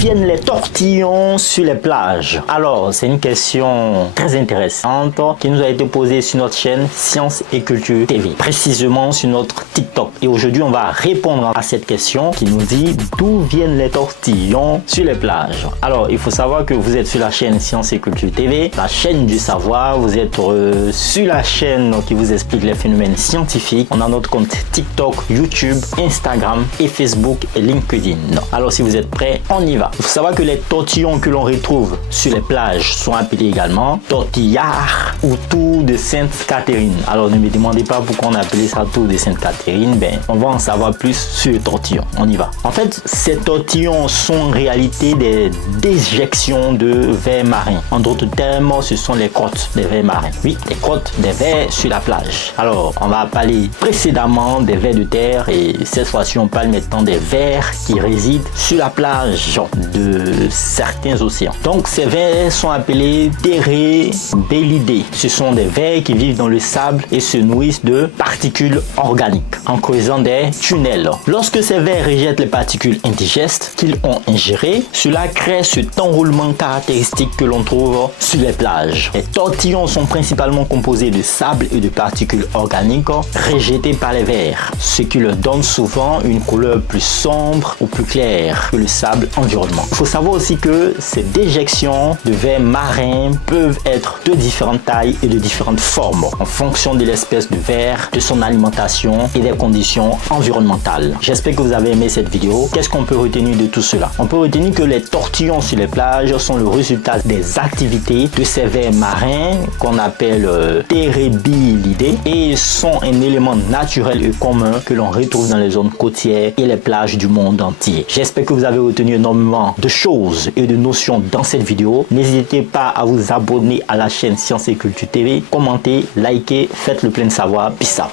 viennent les tortillons sur les plages? Alors, c'est une question très intéressante qui nous a été posée sur notre chaîne Science et Culture TV, précisément sur notre TikTok. Et aujourd'hui, on va répondre à cette question qui nous dit d'où viennent les tortillons sur les plages. Alors, il faut savoir que vous êtes sur la chaîne Science et Culture TV, la chaîne du savoir. Vous êtes sur la chaîne qui vous explique les phénomènes scientifiques. On a notre compte TikTok, YouTube, Instagram et Facebook et LinkedIn. Alors, si vous êtes prêts, on y va. Il faut savoir que les tortillons que l'on retrouve sur les plages sont appelés également tortillards ou tour de Sainte-Catherine. Alors, ne me demandez pas pourquoi on a appelé ça tour de Sainte-Catherine. On va en savoir plus sur les tortillons. On y va. En fait, ces tortillons sont en réalité des déjections de vers marins. En d'autres termes, ce sont les crottes des vers marins. Oui, les crottes des vers sur la plage. Alors, on va parler précédemment des vers de terre et cette fois-ci, on parle maintenant des vers qui résident sur la plage de certains océans. Donc, ces vers sont appelés Terebellidae. Ce sont des vers qui vivent dans le sable et se nourrissent de particules organiques en creusant des tunnels. Lorsque ces vers rejettent les particules indigestes qu'ils ont ingérées, cela crée cet enroulement caractéristique que l'on trouve sur les plages. Les tortillons sont principalement composés de sable et de particules organiques rejetées par les vers, ce qui leur donne souvent une couleur plus sombre ou plus claire que le sable environnement. Il faut savoir aussi que ces déjections de vers marins peuvent être de différentes tailles et de différentes formes en fonction de l'espèce de ver, de son alimentation et des conditions environnementales. J'espère que vous avez aimé cette vidéo. Qu'est-ce qu'on peut retenir de tout cela? On peut retenir que les tortillons sur les plages sont le résultat des activités de ces vers marins qu'on appelle Terebellidae et sont un élément naturel et commun que l'on retrouve dans les zones côtières et les plages du monde entier. J'espère que vous avez retenu énormément de choses et de notions dans cette vidéo. N'hésitez pas à vous abonner à la chaîne Science et Culture TV, commentez, likez, faites le plein de savoir. Peace out.